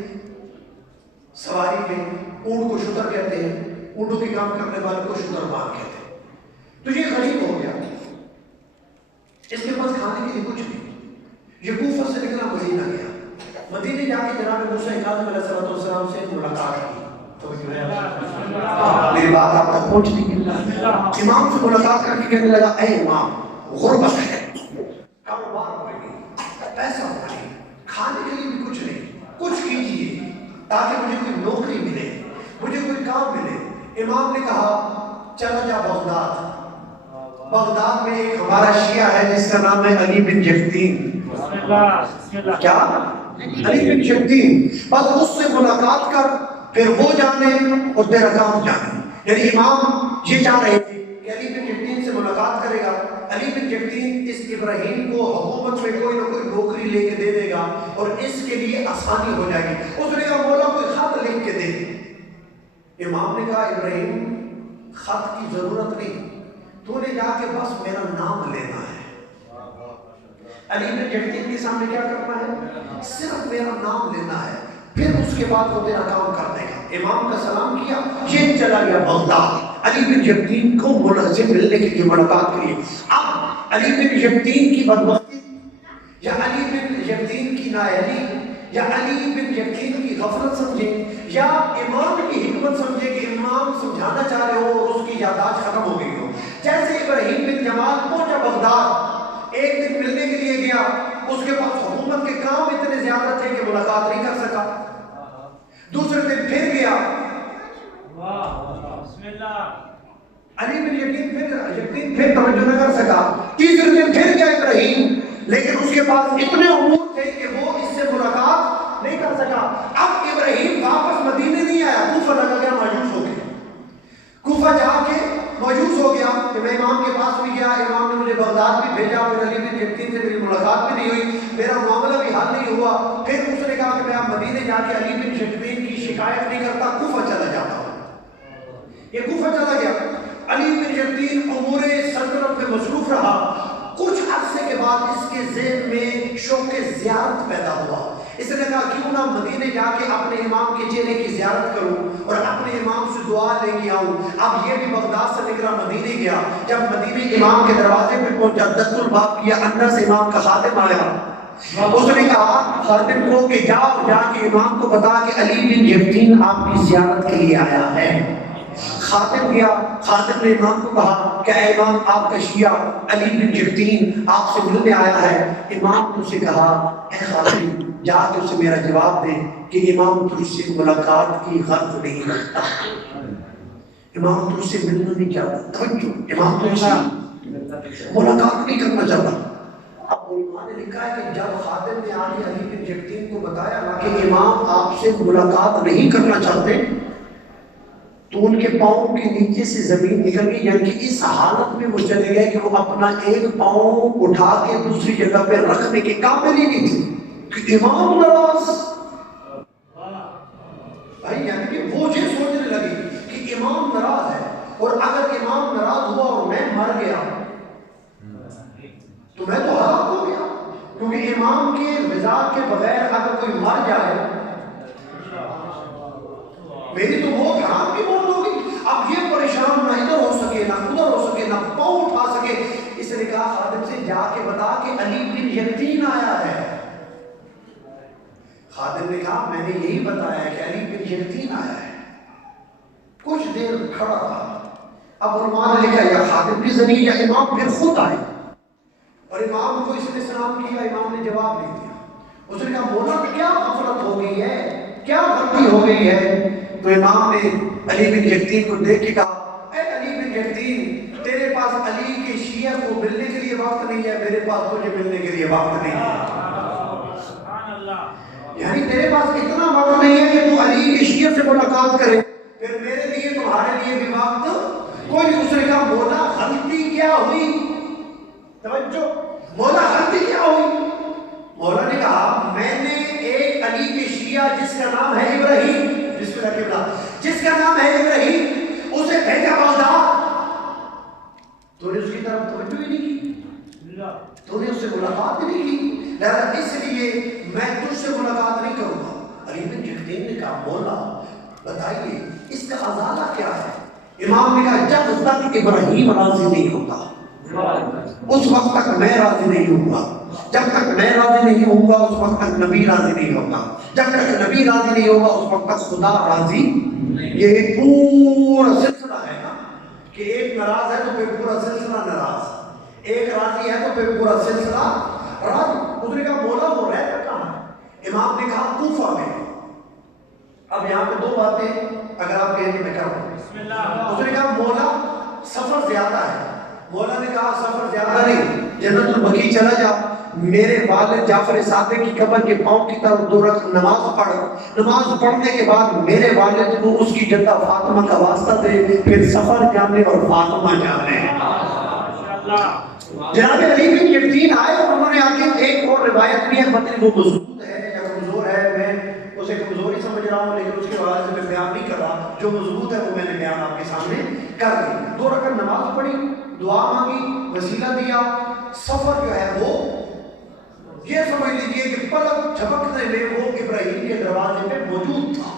سواری پہ اونٹ کو شتر کہتے ہیں، اونٹوں کی کام کرنے والے کو شترمان کہتے ہیں۔ تو یہ غریب ہو گیا، اس کے پاس کھانے کے لیے کچھ نہیں، یہ کوفہ سے نکلا مدینہ گیا، مدینے جا کے جناب موسیٰ کاظم علیہ السلام سے ملاقات کی۔ تو میری بات آپ تک پہنچ نہیں، امام سے ملاقات کر کے کہنے لگا اے امام غربت ہے، کاروبار کوئی نہیں، پیسہ کوئی نہیں، کھانے کے لیے بھی کچھ نہیں، کچھ کیجیے تاکہ مجھے کوئی نوکری ملے، مجھے کوئی کام ملے۔ امام نے کہا چلا جا بغداد، بغداد میں ایک ہمارا شیعہ ہے جس کا نام ہے علی بن جبتین، کیا علی بن جبتین، بس اس سے ملاقات کر، پھر وہ جانے اور تیرا کام جانے۔ یعنی امام یہ چاہ رہے تھے کہ علی بن جبتین سے ملاقات کرے گا، علی بن جبتین اس ابراہیم کو حکومت میں کوئی نہ کوئی نوکری لے کے دے دے گا اور اس کے لیے آسانی ہو جائے گی۔ اس نے کہا مولا کوئی خط لکھ کے دے۔ امام نے کہا ابراہیم خط کی ضرورت نہیں، تو نے جا کے بس میرا نام لینا ہے، علی بن جختین کے سامنے کیا کرنا ہے؟ صرف میرا نام لینا ہے، پھر اس کے بعد وہ تیرا کام کر دے گا۔ امام کا سلام کیا، یہ چلا گیا بغداد علی بن جختین کو سے ملنے کے لیے، ملاقات کے لیے۔ اب علی بن جختین کی بدبختی یا علی بن جختین کی نااہلی یا علی بن جختین کی غفلت سمجھے یا امام کی حکمت سمجھے کہ امام سمجھانا چاہ رہے ہو اور اس کی یادداشت ختم ہو گئی ہو۔ جیسے ابراہیم بن جمال پہنچا بغداد، ایک دن ملنے کے لیے گیا، اس کے پاس حکومت کے کام اتنے زیادہ تھے کہ ملاقات نہیں کر سکا۔ دوسرے دن پھر گیا، علی بن جختین پھر توجہ نہ کر سکا۔ تیسرے دن پھر گیا ابراہیم، لیکن اس کے پاس اتنے امور تھے کہ وہ اس سے ملاقات نہیں کر سکا۔ اب ابراہیم واپس مدینے نہیں آیا، کوفہ لگا گیا، مایوس ہو گیا۔ کوفہ جا کے مایوس ہو گیا کہ میں امام کے پاس بھی گیا، امام نے مجھے بغداد بھی بھیجا، پھر علی بن جختین سے میری ملاقات بھی نہیں ہوئی، میرا معاملہ بھی حل نہیں ہوا۔ پھر اس نے کہا کہ میں اب مدینے جا کے علی بن جختین کی شکایت نہیں کرتا، کوفہ چلا جاتا ہوں۔ یہ کوفہ چلا گیا۔ علی بن جختین امور سلطنت میں مصروف رہا۔ کچھ عرصے کے بعد اس کے ذہن میں شوق زیارت پیدا ہوا۔ اس نے کہا کیوں نہ مدینے جا کے اپنے امام کے چہرے کی زیارت کروں اور اپنے امام سے دعا لے کے آؤں۔ اب یہ بھی بغداد سے نکلا، مدینے گیا۔ جب مدینے امام کے دروازے پہ پہنچا، دست الباب کیا، اندر سے امام کا خادم آیا۔ اس نے کہا خادم کو کہ جاؤ، جا کے امام کو بتا کہ علی بن جختین آپ کی زیارت کے لیے آیا ہے۔ خادم گیا، خادم نے امام کو کہا کہ اے امام آپ کا شیعہ علی بن جختین آپ سے ملنے آیا ہے۔ امام نے اسے کہا اے خادم جا کے اسے میرا جواب دے کہ امام تجھ سے ملاقات کی غرض نہیں رکھتا، امام تجھ سے ملنا نہیں چاہتا، توجہ، امام تجھ سے ملاقات نہیں کرنا چاہتا۔ اب علماء نے لکھا ہے کہ جب خادم نے آ کے علی بن جختین کو بتایا کہ امام آپ سے ملاقات نہیں کرنا چاہتے، تو ان کے پاؤں کے نیچے سے زمین نکل گئی، یعنی کہ اس حالت میں وہ چلے گئے کہ وہ اپنا ایک پاؤں اٹھا کے دوسری جگہ پہ رکھنے کے قابل ہی نہیں تھے کہ امام ناراض۔ بھائی یعنی کہ وہ یہ سوچنے لگی کہ امام ناراض ہے، اور اگر امام ناراض ہوا اور میں مر گیا تو میں تو ہلاک ہو گیا، کیونکہ امام کے رضا کے بغیر اگر کوئی مر جائے میری تو موت حرام کی موت ہوگی۔ اب یہ پریشان، نہ ادھر ہو سکے نہ ادھر ہو سکے، نہ پاؤں اٹھا سکے۔ اس نے کہا خادم سے جا کے بتا کہ علی بن جختین آیا ہے۔ خادم نے کہا میں نے یہی بتایا کہ علی بن جختین آیا ہے۔ کچھ دیر کھڑا رہا۔ اب علماء نے لکھا یا خادم کی ذریعے یا امام پھر خود آئے، اور امام کو اس نے سلام کیا، امام نے جواب نہیں دیا۔ اس نے کہا مولا کیا غفلت ہو گئی ہے، کیا غلطی ہو گئی ہے؟ تو امام نے علی بن جختین کو دیکھ کے کہا اے علی بن جختین، تیرے پاس علی کے شیعہ کو ملنے کے لیے وقت نہیں ہے، میرے پاس تجھے ملنے کے لیے وقت نہیں ہے۔ یعنی تیرے پاس اتنا وقت نہیں ہے کہ تو علی کے شیعہ سے ملاقات کرے، پھر میرے لیے تمہارے لیے بھی وقت کوئی نہیں۔ اس نے کہا مولا غلطی کیا ہوئی؟ توجہ، مولا غلطی کیا ہوئی؟ مولا نے کہا میں نے ایک علی کے شیعہ جس کا نام ہے ابراہیم، بسم اللہ قبلہ، جس کا نام ہے ابراہیم، اسے بھیجا بغداد، تو نے اس کی طرف توجہ ہی نہیں کی، تو نے اس سے ملاقات نہیں کی، لہذا اس لیے میں تجھ سے ملاقات نہیں کروں گا۔ علی بن جختین نے کہا مولا بتائیے اس کا ازالہ کیا ہے؟ امام نے کہا جب تک ابراہیم راضی نہیں ہوتا اس وقت تک میں راضی نہیں ہوں گا، جب تک میں راضی نہیں ہوں گا اس وقت تک نبی راضی نہیں ہوگا، جب تک نبی راضی نہیں ہوگا اس وقت تک خدا راضی۔ یہ پورا سلسلہ ہے نا کہ ایک ناراض ہے تو پھر پورا سلسلہ ناراض، ایک راضی ہے تو پھر پورا سلسلہ راضی۔ اس نے کہا مولا وہ رہتا کہاں ہے؟ امام نے کہا کوفہ میں۔ اب یہاں پہ دو باتیں اگر آپ کہیں میں کروں۔ اس نے کہا مولا سفر زیادہ ہے، مولا نے کہا سفر زیادہ نہیں، جنت البقیع چلا جا، میرے والد جعفر صادق کی قبر کے پاؤں کی طرف 2 رکعت نماز پڑھ، نماز پڑھنے کے بعد میرے والد کو اس کی جدہ فاطمہ کا واسطہ دے، پھر سفر جانے اور فاطمہ جانے۔ جناب علی بن جختین آئے اور انہوں نے آگے ایک اور روایت بھی ہے، مطلب وہ مضبوط ہے یا کمزور ہے، میں اسے کمزوری سمجھ رہا ہوں لیکن اس کے حوالے سے میں بیان نہیں کر رہا، جو مضبوط ہے وہ میں نے بیان آپ کے سامنے کر دی۔ 2 رکعت نماز پڑھی، دعا مانگی، وسیلہ دیا، سفر جو ہے وہ یہ سمجھ لیجئے کہ پلک جھپکنے میں وہ ابراہیم کے دروازے پہ موجود تھا۔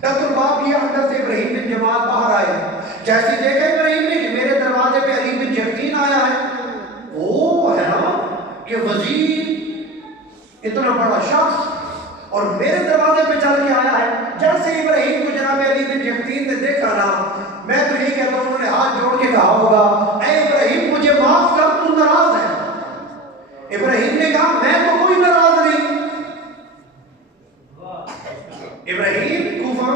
ڈاکٹر باپ یہ اندر سے ابراہیم بن جمال باہر آئے، جیسے دیکھا ابراہیم نے کہ میرے دروازے پہ علی بن یقین آیا ہے، وہ ہے نا کہ وزیر اتنا بڑا شخص اور میرے دروازے پہ چل کے آیا ہے۔ جیسے ابراہیم کو جناب علی بن یقین نے دیکھا نا، میں تو یہ کہتا ہوں انہوں نے ہاتھ جوڑ کے کہا ہوگا اے ابراہیم مجھے معاف کر، تو ناراض ہے۔ ابراہیم نے کہا میں تو کوئی ناراض نہیں۔ ابراہیم کوفہ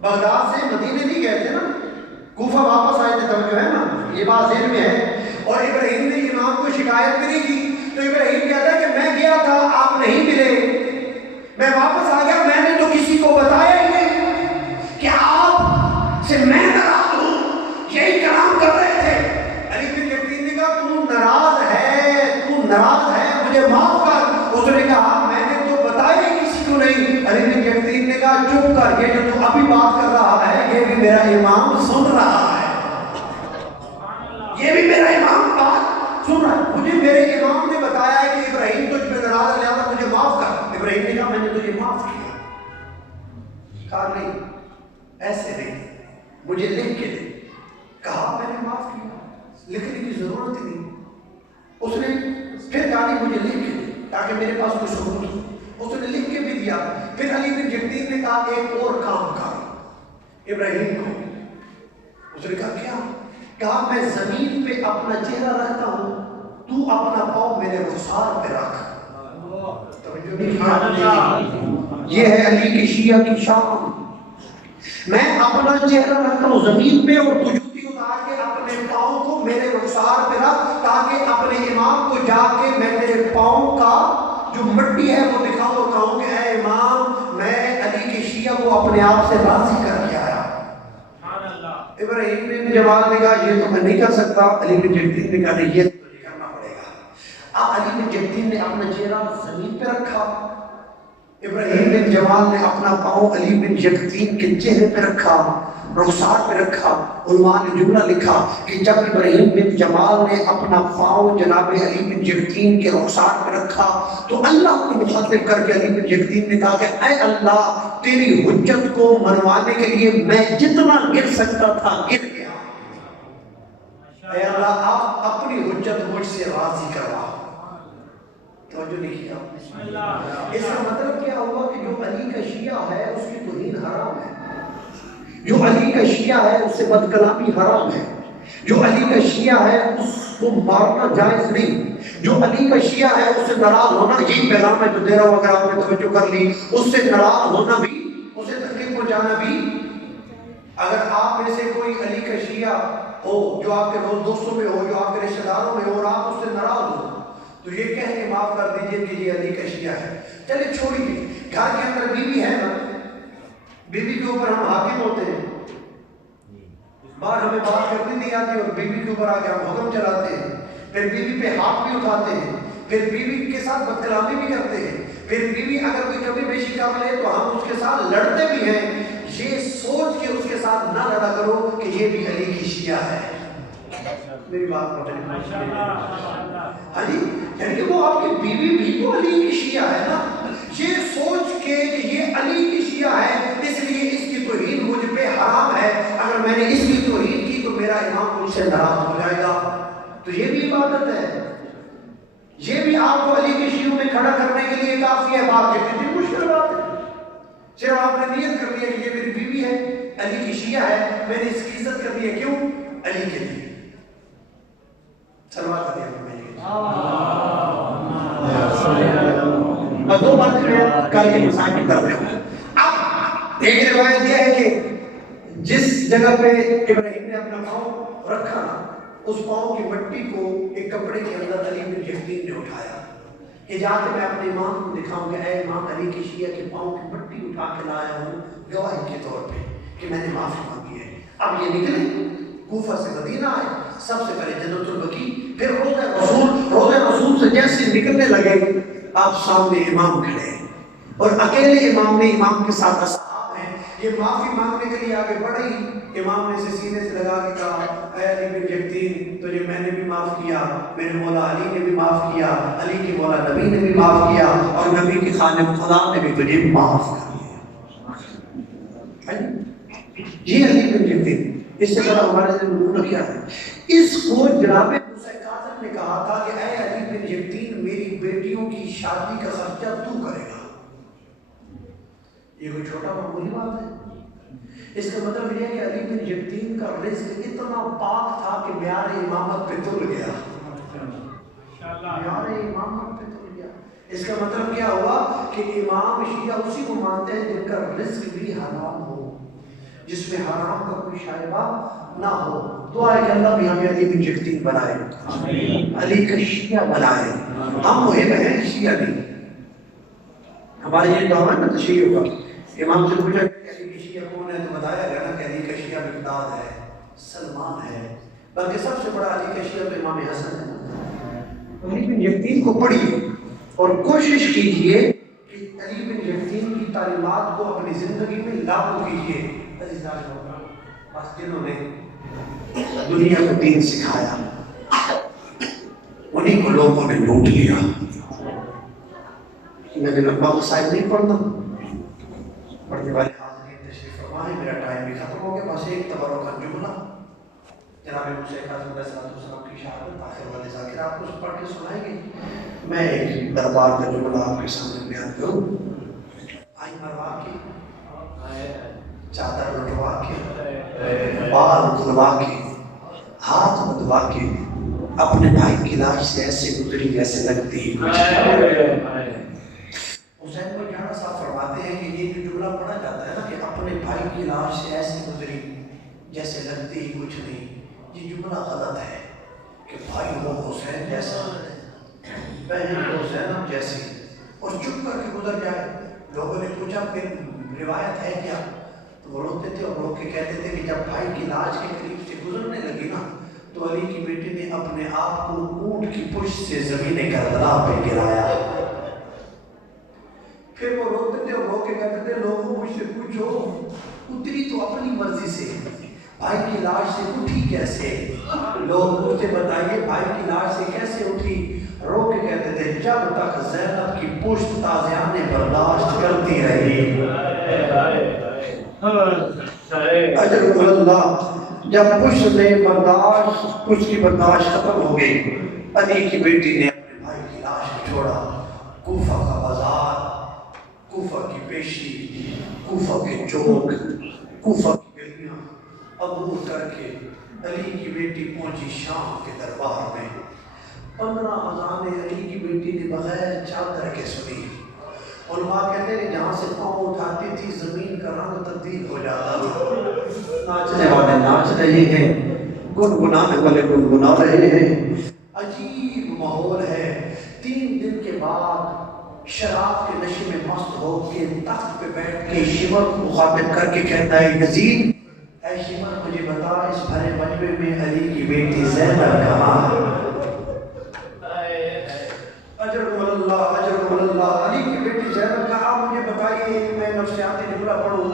بغداد سے مدینے نہیں گئے تھے نا، کوفہ واپس آئے تھے، توجہ ہے نا، یہ بات ذہن میں ہے۔ اور ابراہیم نے امام کو شکایت بھی نہیں کی، تو ابراہیم کہتا ہے کہ میں گیا تھا آپ نہیں ملے، میں واپس آ گیا، میں نے تو کسی کو بتایا ہی نہیں کہ آپ سے میں ناراض ہوں، یہی کلام کر رہے تھے۔ علی بن یقین نے کہا تو ناراض ہے مجھے معاف کر۔ اس نے کہا میں نے تو بتایا ہی کسی کو نہیں۔ علی بن یقین نے کہا چپ کر، یہ جو تو ابھی بات کر رہا ہے یہ بھی میرا امام سن رہا ہے، یہ بھی میرا امام بات سن رہا ہے، مجھے میرے امام نے بتایا ہے کہ ابراہیم تجھ پہ ناراض ہے لہذا مجھے معاف کر۔ ابراہیم نے کہا میں نے تجھے معاف کیا۔ کہا نہیں ایسے نہیں، مجھے لکھ کے دے۔ کہا میں نے معاف کیا، لکھنے کی ضرورت ہی نہیں۔ اس نے پھر کہا نہیں مجھے لکھ کے دے تاکہ میرے پاس کوئی ثبوت ہو۔ اس نے لکھ کے بھی دیا۔ پھر علی بن یقین نے کہا ایک اور کام کر ابراہیم کو۔ اس نے کہا کیا؟ کہا میں زمین پہ اپنا چہرہ رکھتا ہوں، تو اپنا پاؤں میرے رخسار پہ رکھ۔ یہ ہے علی کی شیعہ کی شان۔ میں اپنا چہرہ رکھتا ہوں زمین پہ اور تو جوتی اتار کے اپنے پاؤں کو میرے رخسار پہ رکھ، تاکہ اپنے امام کو جا کے میں تیرے پاؤں کا جو مٹی ہے وہ دکھاؤں اور کہوں کہ اے امام میں علی کی شیعہ کو اپنے آپ سے راضی کر کے آیا۔ ابراہیم بن جمال نے کہا یہ تو میں نہیں کر سکتا۔ علی بن یقین نے کہا نہیں یہ تو کرنا پڑے گا۔ اب علی بن یقین نے اپنا چہرہ زمین پہ رکھا، ابراہیم بن جمال نے اپنا پاؤں علی بن یقین کے چہرے پہ رکھا، رخسار پہ رکھا۔ علماء نے جملہ لکھا کہ جب ابراہیم بن جمال نے اپنا پاؤں جناب علی بن یقین کے رخسار پہ رکھا تو اللہ کو مخاطب کر کے علی بن یقین نے کہا کہ اے اللہ تیری حجت کو منوانے کے لیے میں جتنا گر سکتا تھا گر گیا، اے اللہ آپ اپنی حجت مجھ سے راضی کروا۔ توجہ نہیں کیا؟ اس کا مطلب کیا ہوا کہ جو علی کا شیعہ ہے اس کی توہین حرام ہے، جو علی کا شیعہ ہے اس سے بد کلامی حرام ہے، جو علی کا شیعہ ہے اس کو مارنا جائز نہیں، جو علی کا شیعہ ہے اس سے ناراض ہونا، یہی پیغام ہے جو دے رہا ہوں اگر آپ نے توجہ کر لی، اس سے ناراض ہونا بھی، اسے تکلیف پہنچانا بھی۔ اگر آپ میں سے کوئی علی کا شیعہ ہو جو آپ کے دوستوں میں ہو، جو آپ کے رشتہ داروں میں ہو اور آپ اس سے ناراض ہو تو یہ کہہ کے معاف کر دیجئے کہ یہ علی کا شیعہ ہے۔ چلے چھوڑیے، گھر کے اندر بیوی ہے نا، بیوی کے اوپر ہم حاکم ہوتے ہیں، باہر ہمیں بات کرنی نہیں آتی اور بیوی کے اوپر آ کے ہم حکم چلاتے ہیں، پھر بیوی پہ ہاتھ بھی اٹھاتے ہیں، پھر بیوی کے ساتھ بد کلامی بھی کرتے ہیں، پھر بیوی اگر کوئی کمی بیشی کر لے تو ہم اس کے ساتھ لڑتے بھی ہیں۔ یہ سوچ کے اس کے ساتھ نہ لڑا کرو کہ یہ بھی علی کی شیعہ ہے۔ میری بات پہنچے؟ ہاں جی، یعنی وہ آپ کی بیوی بھی تو علی کی شیعہ ہے نا۔ یہ سوچ کے کہ یہ علی کی شیعہ ہے اس لیے اس کی توہین مجھ پہ حرام ہے، اگر میں نے اس کی توہین کی تو میرا امام مجھ سے ناراض ہو جائے گا، تو یہ بھی عبادت ہے۔ یہ بھی آپ کو علی کے شیعوں میں کھڑا کرنے کے لیے کافی ہے۔ بات یہ کتنی مشکل بات ہے، صرف آپ نے نیت کر لیا کہ یہ میری بیوی ہے، علی کی شیعہ ہے، میں نے اس کی عزت کرنی ہے، کیوں؟ علی کے لیے۔ سلوات دیا میں اور دو باتیں میں کل کے مسائل کی طرف ہوں۔ اب ایک روایت یہ ہے کہ جس جگہ پہ ابراہیم نے اپنا پاؤں رکھا اس پاؤں کی مٹی کو ایک کپڑے کے اندر علی بن یقین نے اٹھایا کہ جا کے میں اپنے امام کو دکھاؤں کہ اے امام علی کی شیعہ کے پاؤں کی مٹی اٹھا کے لایا ہوں گواہی کے طور پہ کہ میں نے معافی مانگی ہے۔ اب یہ نکلے کوفہ سے مدینہ آئے، سب سے پہلے جنت البقیع، پھر روضہ رسول سے جیسے نکلنے لگے آپ سامنے امام کھڑے اور اکیلے امام نے، امام کے ساتھ اصحاب ہیں، یہ معافی مانگنے کے لیے آگے بڑھی، امام نے اسے سینے سے لگا کے کہا اے علی بن یقین، تجھے میں نے بھی معاف کیا، میرے مولا علی نے بھی معاف کیا، علی کے مولا نبی نے بھی معاف کیا، اور نبی کے خادم خدا نے بھی تجھے معاف کر دیا۔ یہ علی بن یقین، اس سے بڑا ہمارے دل میں کیا ہے؟ اس کو جناب موسیٰ کاظم نے کہا تھا کہ اے علی بن یقین، میری بیٹیوں کی شادی کا خرچہ تو کرے گا۔ یہ کوئی چھوٹا معمولی بات ہے؟ اس کا مطلب یہ ہے کہ علی بن یقین کا رزق اتنا پاک تھا کہ معیار امامت پہ تل گیا، معیار امامت پہ تل گیا۔ اس کا مطلب کیا ہوا کہ امام شیعہ اسی کو مانتے ہیں جن کا رزق بھی حرام ہو، جس میں حرام کا کوئی شائبہ نہ ہو۔ دعا ہے کہ اللہ بھی ہمیں علی بن یقین بنائے، علی کا شیعہ بنائے۔ ہم مہم ہیں، شیعہ نہیں۔ ہمارے یہ دعویٰ ہے نا تشیع کا، امام سے پوچھا کہ علی کی شیعہ کون ہے، تو بتایا گیا نا کہ علی کا شیعہ مقداد ہے، سلمان ہے، بلکہ سب سے بڑا علی کا شیعہ تو امام حسن ہے۔ علی بن یقین کو پڑھیے اور کوشش کیجئے کہ علی بن یقین کی تعلیمات کو اپنی زندگی میں لاگو کیجئے۔ بس جنہوں نے دنیا کو دین سکھایا انہیں کو لوگوں نے لوٹ لیا۔ میں نے لمبا مسائل نہیں پڑھنا، پڑھنے والے حاضرین تشریف فرمائیں، میرا ٹائم بھی ختم ہو گیا۔ بس ایک تبرک کا جملہ جناب موسیٰ کاظم علیہ السلام کی شہادت آخر والے ذاکر آپ کو پڑھ کے سنائیں گے۔ میں ایک دربار کا جملہ آپ کے سامنے بیان کروں۔ آئی مروا کے، چادر لٹوا کے، بال کھلوا کے، ہاتھ بدوا کے، اپنے بھائی کی لاش سے ایسے گزری جیسے لگتی ہی کچھ حسین بھائی جانا صاحب فرماتے ہیں کہ یہ جو جملہ پڑھا جاتا ہے نا کہ اپنے بھائی کی لاش سے ایسے گزری جیسے لگتی ہی کچھ نہیں، یہ جملہ غلط ہے کہ بھائی ہو حسین جیسا، بہن ہو زینب جیسی، اور چپ کر کے گزر جائے۔ لوگوں نے پوچھا پھر روایت ہے کیا، تو وہ روتے تھے اور روک کے کہتے تھے کہ جب بھائی کی لاش کے قریب سے گزرنے لگی نا تو علی کی بیٹی نے اپنے آپ کو اونٹ کی پشت سے زمین کربلا پہ گرایا۔ پھر وہ روتے تھے اور رو کے کہتے تھے لوگوں مجھ سے پوچھو اتری تو اپنی مرضی سے، بھائی کی لاش سے اٹھی کیسے؟ لوگ مجھ سے بتائیے بھائی کی لاش سے کیسے اٹھی؟ رو کے کہتے تھے جب تک زینب کی پشت تازیان برداشت کرتی رہی۔ اجر اللہ، جب پشت نے پشت کی برداشت ختم ہو گئی، علی کی بیٹی نے اپنے بھائی کی لاش کو چھوڑا۔ کوفہ کا بازار، کوفہ کی پیشی، کوفہ کے چوک، کوفہ کی گلیاں عبور کر کے علی کی بیٹی پہنچی شام کے دربار میں۔ 15 اذانیں علی کی بیٹی نے بغیر چادر کے سنی۔ علماء کہتے ہیں کہ جہاں سے پاؤں اٹھاتی تھی زمین کا رنگ تبدیل ہو جاتا تھا۔ ناچنے والے ناچ رہے ہیں، گنگنانے والے گنگنا رہے ہیں، عجیب ماحول ہے۔ 3 دن کے بعد شراب کے نشے میں مست ہو کے تخت پہ بیٹھ کے شمر کو مخاطب کر کے کہتا ہے یزید اے شمر مجھے بتا اس بھرے مجمع میں علی کی بیٹی زینب کہاں؟ اجرکم اللہ، علی کی بیٹی زینب کہا مجھے بتائیے، میں نفسیاتی جملہ پڑھوں۔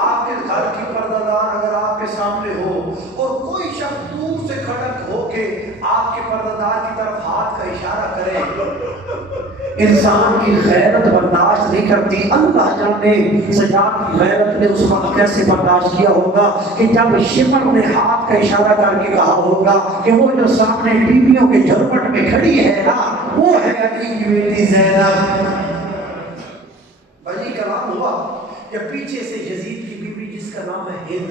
آپ کے گھر کی پردہ دار اگر آپ کے سامنے ہو اور کوئی شخص دور سے کھڑک ہو کے آپ کے پردہ دار کی طرف ہاتھ کا اشارہ کرے، انسان کی غیرت برداشت نہیں کرتی۔ اللہ جانے سجاد کی غیرت نے اس وقت کیسے برداشت کیا ہوگا کہ جب شمر نے ہاتھ کا اشارہ کر کے کہا ہوگا کہ وہ جو سامنے بیویوں کے جھرمٹ میں کھڑی ہے نا وہ ہے علی کی بیٹی زینب۔ بھائی کلام ہوا کہ پیچھے سے یزید کی بیوی جس کا نام ہے ہند،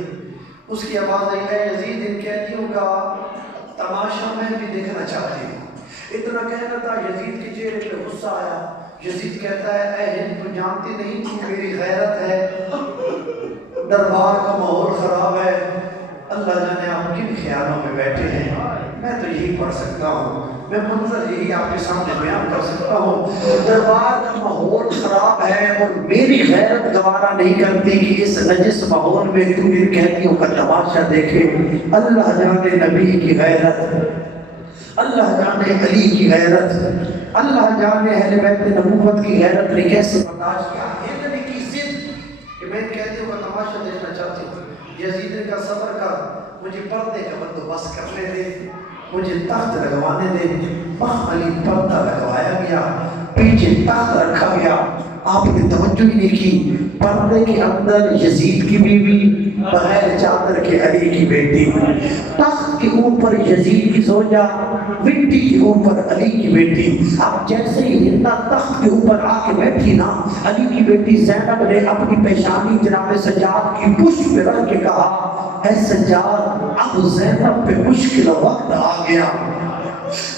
اس کی آواز آئی اے یزید ان قیدیوں کا تماشا میں بھی دیکھنا چاہتی ہوں۔ اتنا کہنا تھا یزید کے چہرے پہ غصہ آیا۔ یزید کہتا ہے اے ہند تو جانتی نہیں تو میری غیرت ہے، دربار کا ماحول خراب ہے، اللہ جانے آپ کن خیالوں میں بیٹھے ہیں۔ میں تو یہی پڑھ سکتا ہوں، میں منظر یہی آپ کے سامنے بیان کر سکتا ہوں۔ دربار کا ماحول خراب ہے اور میری غیرت گوارا نہیں کرتی کہ اس نجس ماحول میں تو ان قیدیوں کا تماشا دیکھے۔ اللہ جانے نبی کی غیرت، اللہ جانے علی کی غیرت، اللہ جانے اہل بیت نبوت کی غیرت نے کیسے برداشت کیا۔ ہند نے کی ضد کہ میں ان قیدیوں کا تماشا پردے کا بندوبست کرنے دے، مجھے تخت لگوانے دے۔ علی پردہ لگوایا گیا، پیچھے تخت رکھا گیا۔ آپ نے توجہ ہی نہیں کی، پردے کے اندر یزید کی بیوی، بغیر چادر کے علی کی بیٹی، تخت کے اوپر یزید کی زوجہ، مٹی کے اوپر علی کی بیٹی۔ اب جیسے ہی ہندا تخت کے اوپر آ کے بیٹھی نا، علی کی بیٹی زینب نے اپنی پیشانی جناب سجاد کی پشت پہ رکھ کے کہا، اے سجاد اب زینب پہ مشکل وقت آ گیا۔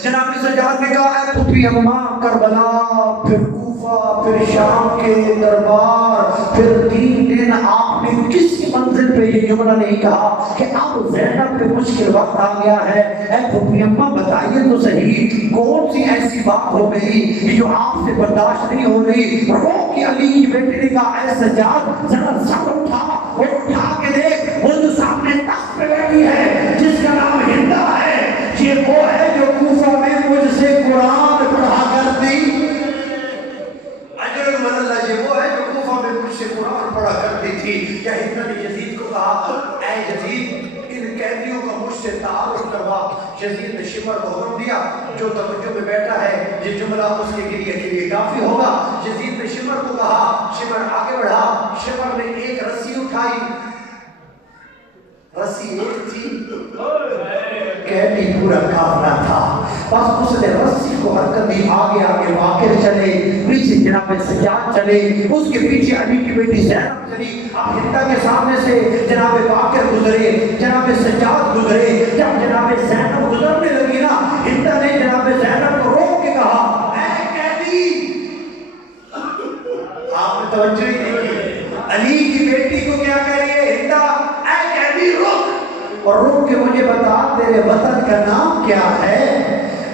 جناب سجاد نے کہا، اے پھوپھی اماں، کربلا، پھر کوفہ، پھر شام کے دربار، پھر 3 دن آپ نے کسی منزل پہ یہ جملہ نہیں کہا کہ اب زینب پہ مشکل وقت آ گیا ہے۔ اے پھوپھی اماں بتائیے تو صحیح، کون سی ایسی بات ہو گئی جو آپ سے برداشت نہیں ہو رہی؟ رو کے علی کی بیٹی نے کہا، اے سجاد ذرا سر اٹھا اور اٹھا کے دیکھ، وہ جو سامنے تخت پہ بیٹھی ہے جس کا نام ہندا ہے، یہ وہ ہے جو کوفہ میں مجھ سے قرآن پڑھا کرتی۔ اجر من اللہ، یہ وہ ہے جو کوفہ میں مجھ سے قرآن پڑھا کرتی تھی۔ یا ہندا نے یزید کو کہا، اے یزید ان قیدیوں کا مجھ سے تعارف کروا۔ یزید نے شمر کو حکم دیا، جو توجہ میں بیٹھا ہے یہ جملہ اس کے گریہ کے لیے کافی ہوگا۔ یزید نے شمر کو کہا، شمر آگے بڑھا۔ شمر نے ایک رسی اٹھائی، رسی ایک تھی، قیدی پورا کافلا تھا، بس اس نے رسی کو حرکت دی، آگے آگے باقر چلے، پیچھے جناب سجاد چلے، اس کے پیچھے علی کی بیٹی زینب چلی۔ اب ہندا کے سامنے سے جناب باقر گزرے، جناب سجاد گزرے۔ جب جناب زینب گزرنے لگی نا، ہندا نے جناب زینب کو روک کے کہا، اے قیدی، آپ نے توجہ ہی نہیں کی، علی کی بیٹی کو کیا کہہ رہی ہے ہندا، اے قیدی رک، اور رک کے مجھے بتا تیرے وطن کا نام کیا ہے؟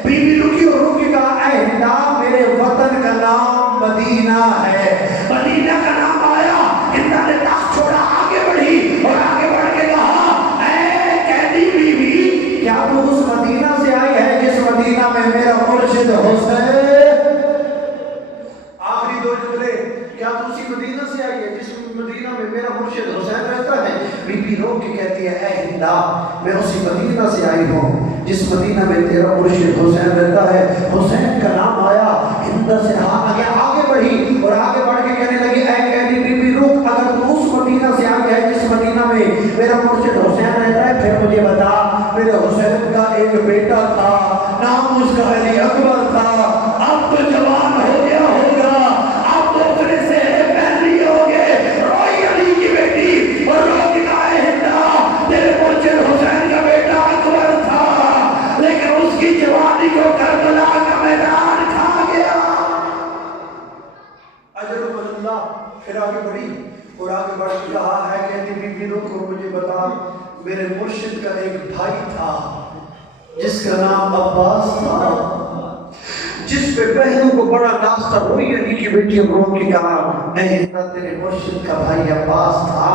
بی بی رکی اور رک کے کہا، اے ہندا میرے وطن کا نام مدینہ ہے۔ مدینہ کا نام آیا، ہندا نے تخت چھوڑا، آگے بڑھی اور آگے بڑھ کے کہا، اے قیدی بی بی، کیا تو اس مدینہ سے آئی ہے جس مدینہ میں میرا مرشد حسین؟ آخری 2 جملے، کیا تو اسی مدینہ سے آئی ہے جس مدینہ میں میرا مرشد حسین رہتا ہے؟ بی بی رو کے کہتی ہے، اے ہندا میں اسی مدینہ سے آئی ہوں جس مدینہ میں تیرا مرشد حسین رہتا ہے۔ حسین کا نام آیا، ہندا سے ہاتھ آگے بڑھی اور آگے بڑھ کے کہنے لگی، اے قیدی بی بی رک، اگر تو اس مدینہ سے آئی ہے جس مدینہ میں میرا مرشد حسین رہتا ہے، پھر مجھے بتا میرے حسین کا ایک بیٹا تھا، نام اس کا علی اکبر تھا، اب تو جوان ہو گیا ہوگا، اب تو اپنے سے پہلی ہو گئے۔ روئی علی کی بیٹی اور رو کے کہا، اے ہندا تیرے مرشد حسین کا بیٹا اکبر تھا، لیکن اس کی جوانی کو کربلا کا میدان کھا گیا۔ اجر من اللہ، پھر آگے بڑھی اور آگے بڑھ کے کہا، ہے کہتی بی بی کو مجھے بتا میرے مرشد کا ایک بھائی تھا جس کا نام عباس تھا، جس پہ بہنوں کو بڑا ناز تھا۔ روئی علی کی بیٹی رو کے کہا، اے ہندا تیرے مرشد کا بھائی عباس تھا،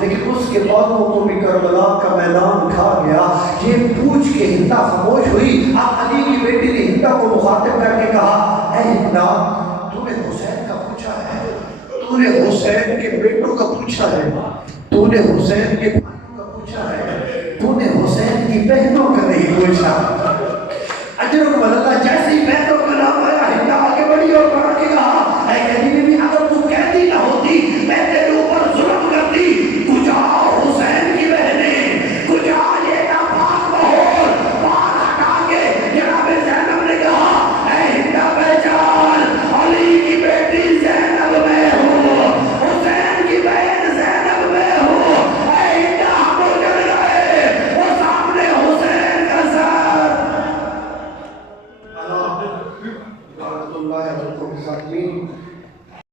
لیکن اس کے بعدوں کو بھی کربلا کا میدان کھا گیا۔ یہ پوچھ کے ہندا خاموش ہوئی۔ اب علی کی بیٹی نے ہندا کو مخاطب کر کے کہا، اے ہندا تو نے حسین کا پوچھا ہے، تو نے حسین کے بیٹوں کا پوچھا ہے، تو نے حسین کے بھائیوں کا پوچھا ہے، تو نے حسین کی بہنوں کا نہیں پوچھا۔ اجر من اللہ، جیسے ہی بہنوں